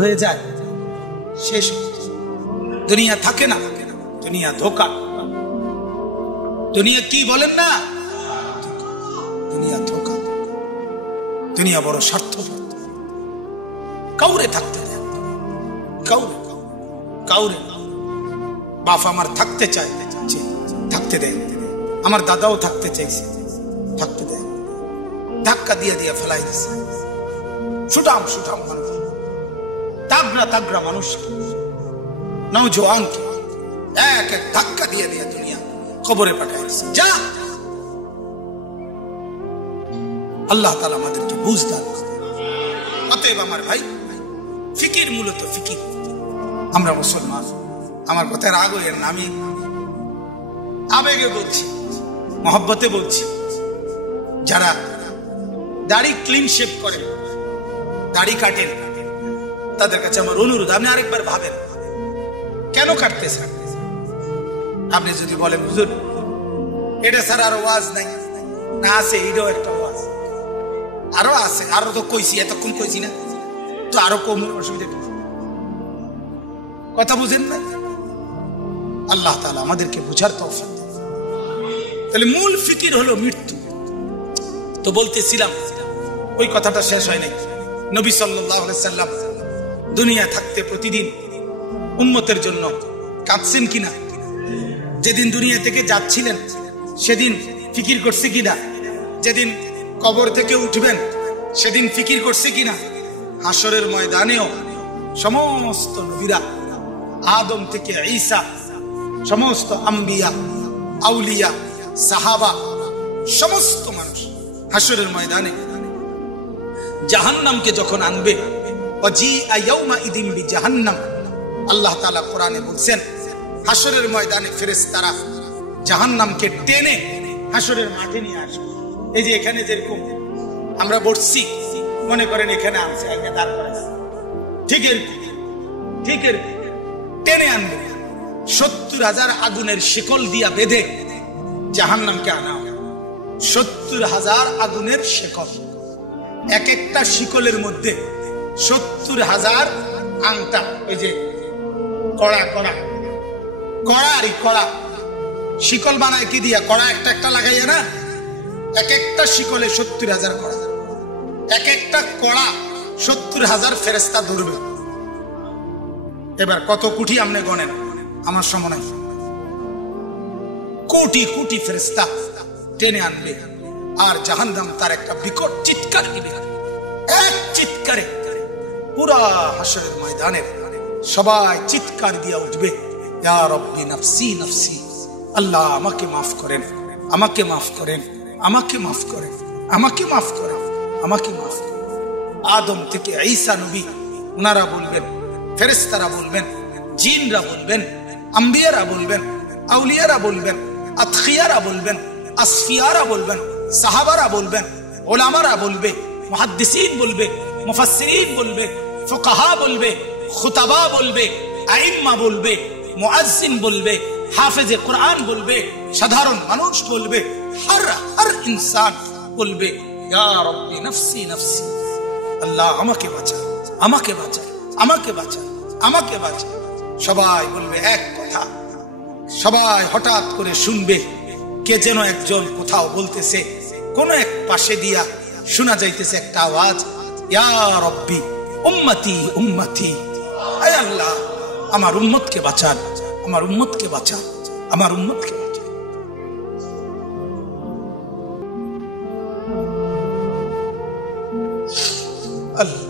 হয়ে যায়, শেষ। দুনিয়া থাকে না, দুনিয়া ধোকা। দুনিয়া কি বলেন না, দুনিয়া ধোকা। দুনিয়া বড় স্বার্থপর, কাউরে থাকতে দেয়, কাউরে কাউরে। বাপ আমার থাকতে চায়, থাকতে দেয়। আমার দাদাও থাকতে চাইছে, থাকতে দেয়। ধাক্কা দিয়ে দিয়ে ফেলাই দিচ্ছে। সুঠাম সুঠাম মানুষ, তাগড়া তাগড়া মানুষ, নওজোয়ানকে এক এক ধাক্কা দিয়ে দিয়ে দুনিয়া কবরে পাঠাই দিচ্ছে। যা, আল্লাহ তাআলা আমাদেরকে বুঝ দান করেন। অতএব আমার ভাই, ফিকির মূলত ফিকির। আমরা মুসলমান, আমার কথার রাগ হইয়েন না, আমি আবেগে বলছি, মহব্বতে বলছি। যারা দাড়ি ক্লিন শেভ করেন, দাড়ি কাটেন, তাদের কাছে আমার অনুরোধ, আপনি আরেকবার ভাবেন কেন কাটতেছেন। আপনি যদি বলেন হুজুর এটা ছাড়া আরো ওয়াজ নাই, না আছে, এটাও একটা ওয়াজ, আরো আছে, আরো তো কইছি, এতক্ষণ কইছি না, তো আরো কম অসুবিধা, কথা বুঝেন না। আল্লাহ তাআলা আমাদেরকে বুঝার তৌফিক দেন। তাহলে মূল ফিকির হলো মৃত্যু। তো বলতেছিলাম, ওই কথাটা শেষ হয় নাই। নবী সাল্লাল্লাহু আলাইহি সাল্লাম দুনিয়া থাকতে প্রতিদিন উম্মতের জন্য কাঁদছেন কিনা? যেদিন দুনিয়া থেকে যাচ্ছিলেন সেদিন ফিকির করছে কিনা? যেদিন কবর থেকে উঠবেন সেদিন ফিকির করছে কিনা? হাসরের ময়দানেও সমস্ত নবীরা, আদম থেকে ঈসা, সমস্ত আম্বিয়া, আউলিয়া, সাহাবা, সমস্ত মানুষ হাসরের ময়দানে জাহান্নামকে যখন আনবে, ওয়াজিআ ইয়াউমাইযিন বিজাহান্নাম, আল্লাহ তাআলা কোরআনে বলছেন হাসরের ময়দানে ফেরেশতারা জাহান্নামকে টেনে হাসরের মাঠে নিয়ে আসবে। এই যে এখানে যেরকম আমরা বসছি, মনে করেন এখানে আনছে, আগে দাঁড় করাইছে, ঠিক এর টেনে আনবে। ৭০,০০০ আগুনের শিকল দিয়া বেঁধে জাহান্নামকে আনা হবে। ৭০,০০০ আগুনের শিকল, এক একটা শিকলের মধ্যে ৭০,০০০ আংটা, ওই যে কড়া কড়া কড়া আর কড়া, শিকল বানায় কি দিয়া? কড়া একটা একটা লাগাইয়া না, এক একটা শিকলে ৭০,০০০ কড়া, এক একটা কড়া ৭০,০০০ ফেরেশতা ধরবে। এবার কত কোটি আপনি গণেন, আমার সময় নাই। কোটি কোটি ফেরেশতা টেনে আনবে, আর জাহান্নাম তার একটা বিকট চিৎকার দিবে। এক চিৎকারে পুরা হাসরের ময়দানের সবাই চিৎকার দিয়া উঠবে, ইয়া রাব্বি নাফসি নাফসি, আল্লাহ আমাকে মাফ করেন, আমাকে মাফ করেন, আমাকে মাফ করেন, আমাকে মাফ করেন, আমাকে মাফ করেন। আদম থেকে ঈসা নবী, ওনারা বলবেন, ফেরেশতারা বলবেন, জিনরা বলবেন, আম্বিয়ারা বলবেন, আউলিয়ারা বলবেন, আতখিয়ারা বলবেন, আসফিয়ারা বলবেন, সাহাবারা বলবেন, ওলামারা বলবে, মুহাদ্দিসিন বলবে, মুফাসসিরিন বলবে, ফুকাহা বলবে, খুতাবা বলবে, আইম্মা বলবে, মুয়াজ্জিন বলবে, হাফেজে কোরআন বলবে, সাধারণ মানুষ বলবে, হর ইনসান বলবে, ইয়া রাব্বি নাফসি নাফসি, আল্লাহ আমাকে বাঁচা, আমাকে বাঁচা, আমাকে বাঁচা, আমাকে বাঁচা। সবাই বলবে এক কথা। সবাই হঠাৎ করে শুনবে কে যেন একজন কোথাও বলতেছে, কোন এক পাশে দিয়া শোনা যাইতেছে একটা আওয়াজ, ইয়া রাব্বি উম্মতি উম্মতি, আয় আল্লাহ আমার উম্মতকে বাঁচান, আমার উম্মতকে বাঁচান, আমার উম্মতকে বাঁচান। আল্লাহ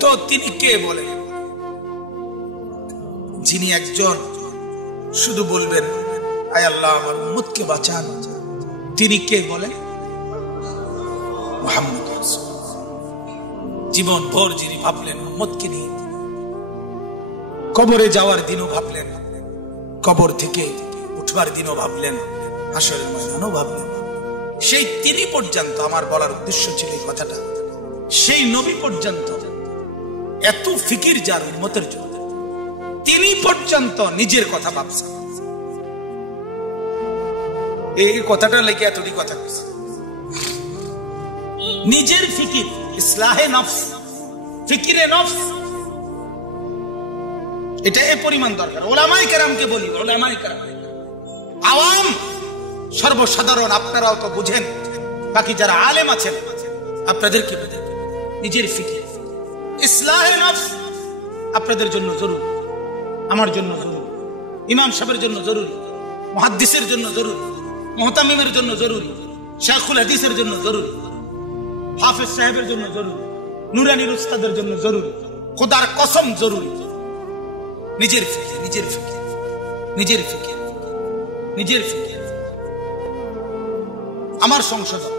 তো তিনি কে বলে? যিনি একজন শুধু বলবেন আয় আল্লাহ আমার উম্মতকে বাঁচান, তিনি কে বলে? মুহাম্মদ রাসূলুল্লাহ। জীবন ভর যিনি ভাবলেন উম্মতকে নিয়ে, কবরে যাওয়ার দিনও ভাবলেন, কবর থেকে উঠবার দিনও ভাবলেন, হাসরের ময়দানও ভাবলেন, সেই তিনি পর্যন্ত, আমার বলার উদ্দেশ্য ছিল এই কথাটা, সেই নবী পর্যন্ত এত ফিকির যার উম্মতের জন্য, তিনি পর্যন্ত নিজের কথা ভাবছেন। এই কথাটা লেগে এতটি কথা বলছে, নিজের ফিকির, ইসলাহে নফস, ফিকিরে নফস, এটা এই পরিমাণ দরকার। ওলামায়ে কেরামকে বলি, ওলামায়ে কেরাম, আওয়াম সর্বসাধারণ আপনারাও তো বুঝেন, বাকি যারা আলেম আছেন আপনাদের কি বুঝেন, নিজের ফিকির, ইসলাহে নফস আপনাদের জন্য জরুরি, আমার জন্য জরুরি, ইমাম সাহেবের জন্য জরুরি, মুহাদ্দিসের জন্য জরুরি, মুহতামিমের জন্য জরুরি, শাইখুল হাদিসের জন্য জরুরি, হাফেজ সাহেবের জন্য জরুরি, নুরানির উস্তাদের জন্য জরুরি, খোদার কসম জরুরি। নিজের ফিকির, নিজের ফিকির, নিজের ফিকির, নিজের ফিকির, আমার সংশোধন,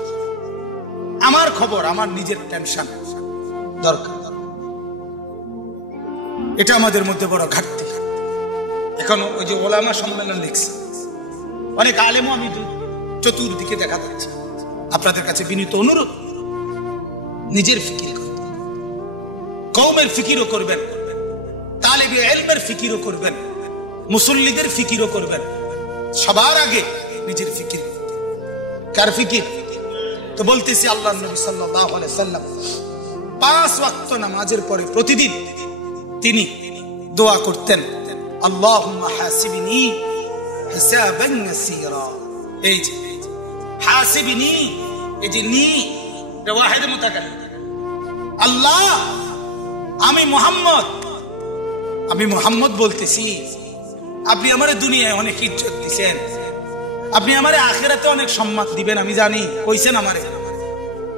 আমার খবর, আমার নিজের টেনশন দরকার। এটা আমাদের মধ্যে বড় ঘাটতি। এখন ওই যে ওলামা সম্মেলন লিখছে, অনেক আলেমও আমি চতুর্দিকে দেখা যাচ্ছে। আপনাদের কাছে বিনীত অনুরোধ, নিজের ফিকির করবেন, কওমের ফিকিরও করবেন, তালেবে ইলমের ফিকিরও করবেন, মুসল্লিদের ফিকিরও করবেন। সবার আগে নিজের ফিকির। কার ফিকির? তো বলতেছি আল্লাহর নবী সাল্লাল্লাহু আলাইহি সাল্লাম 5 ওয়াক্ত নামাজের পরে প্রতিদিন তিনি দোয়া করতেন, আল্লাহুম্মা হাসিবনি হিসাবান ইয়াসীরা। এই যে হাসিবনি, এই যে নি, এটা ওয়াহিদ মুতাকাল্লিম। আল্লাহ, আমি মুহাম্মদ বলতেছি, আপনি আমারে দুনিয়ায় অনেক ইজ্জত দিয়েছেন, আপনি আমারে আখিরাতে অনেক সম্মান দিবেন, আমি জানি, কইছেন আমারে,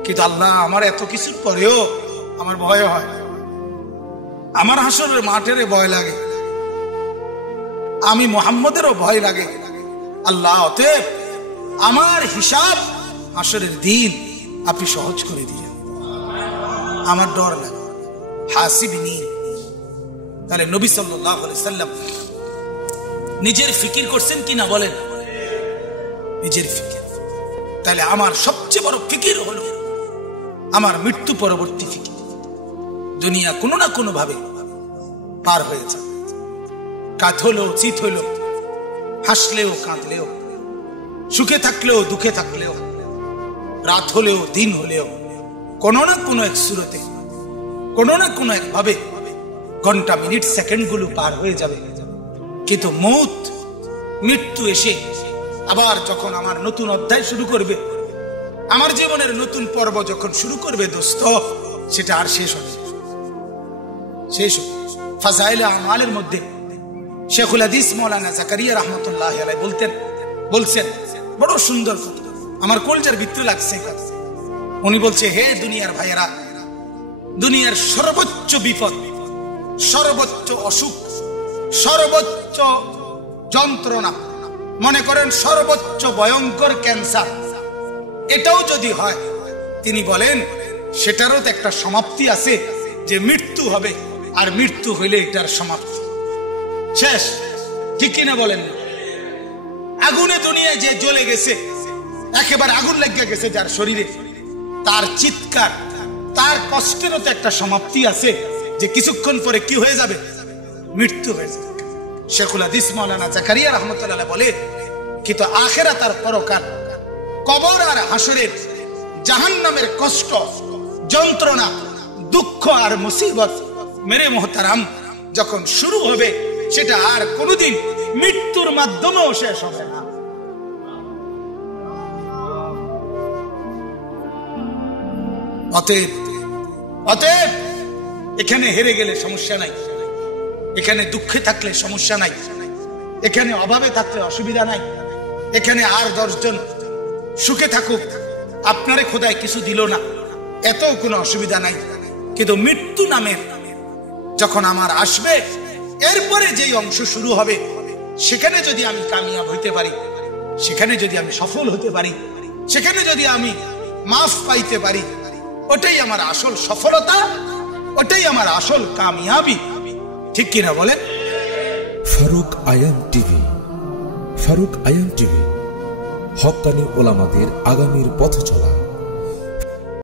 কিন্তু আল্লাহ আমার এত কিছুর পরেও আমার ভয় হয়, আমার হাসরের মাঠের ভয় লাগে, আমি মুহাম্মদেরও ভয় লাগে। আল্লাহ, অতএব আমার হিসাব হাসরের দিন আপনি সহজ করে দিলেন, আমার ডর লাগে। হাসিবনি। তাহলে নবী সাল্লাল্লাহু আলাইহি সাল্লাম নিজের ফিকির করছেন কিনা বলেন? নিজের ফিকির। তাহলে আমার সবচেয়ে বড় ফিকির হলো আমার মৃত্যু পরবর্তী ফিকির। দুনিয়া কোনো না কোনো ভাবে পার হয়ে যাবে, কাত হলেও চিত হলেও, হাসলেও কাঁদলেও, সুখে থাকলেও দুঃখে থাকলেও, রাত হলেও দিন হলেও, কোনো না কোনো এক সুরতে, কোনো না কোনো এক ভাবে ঘন্টা মিনিট সেকেন্ড গুলো পার হয়ে যাবে। কিন্তু মৃত্যু এসে আবার যখন আমার নতুন অধ্যায় শুরু করবে, আমার জীবনের নতুন পর্ব যখন শুরু করবে দোস্ত, সেটা আর শেষ হবে, শেষ হবে। ফাজাইলে আমালের মধ্যে শেখুল হাদিস মাওলানা জাকারিয়া রাহমাতুল্লাহি আলাইহি বলছেন বড় সুন্দর কথা, আমার কলজার ভিতরে লাগছে। উনি বলছে, হে দুনিয়ার ভাইয়েরা, দুনিয়ার সর্বোচ্চ বিপদ, সর্বোচ্চ অসুখ, সর্বোচ্চ যন্ত্রণা, মনে করেন সর্বোচ্চ ভয়ঙ্কর ক্যান্সার, এটাও যদি হয়, তিনি বলেন সেটারও তো একটা সমাপ্তি আছে, যে মৃত্যু হবে, আর মৃত্যু হইলে এটার সমাপ্তি শেষ। ঠিক কিনা বলেন? আগুনে দুনিয়ায় যে জ্বলে গেছে, একেবারে আগুন লেগে গেছে যার শরীরে, তার চিৎকার, তার কষ্টেরও তো একটা সমাপ্তি আছে, যে কিছুক্ষণ পরে কি হয়ে যাবে? মৃত্যু হয়ে যাবে। শেখুল হাদিস মাওলানা জাকারিয়া রাহমাতুল্লাহ বলে, কিন্তু আখিরাত আর পরকাল, কবর আর হাসরের জাহান্নামের কষ্ট, যন্ত্রণা, দুঃখ আর মুসিবত মেরে মোহতারাম যখন শুরু হবে, সেটা আর কোনোদিন মৃত্যুর মাধ্যমেও শেষ হবে না। অতএব এখানে হেরে গেলে সমস্যা নাই, এখানে দুঃখে থাকলে সমস্যা নাই, এখানে অভাবে থাকলে অসুবিধা নাই, এখানে আর 10 জন সুখে থাকুক, আপনারে খোদায় কিছু দিল না, এত কোনো অসুবিধা নাই। কিন্তু মৃত্যু নামের যখন আমার আসবে, এরপরে যেই অংশ শুরু হবে, সেখানে যদি আমি কামিয়াব হইতে পারি, সেখানে যদি আমি সফল হতে পারি, সেখানে যদি আমি মাফ পাইতে পারি, ওটাই আমার আসল সফলতা, ওটাই আমার আসল কামিয়াবি। ঠিক কিনা বলেন? ফারুক আয়াম টিভি, ফারুক আয়াম টিভি হক্কানি ওলামাদের আগামীর পথ চলা।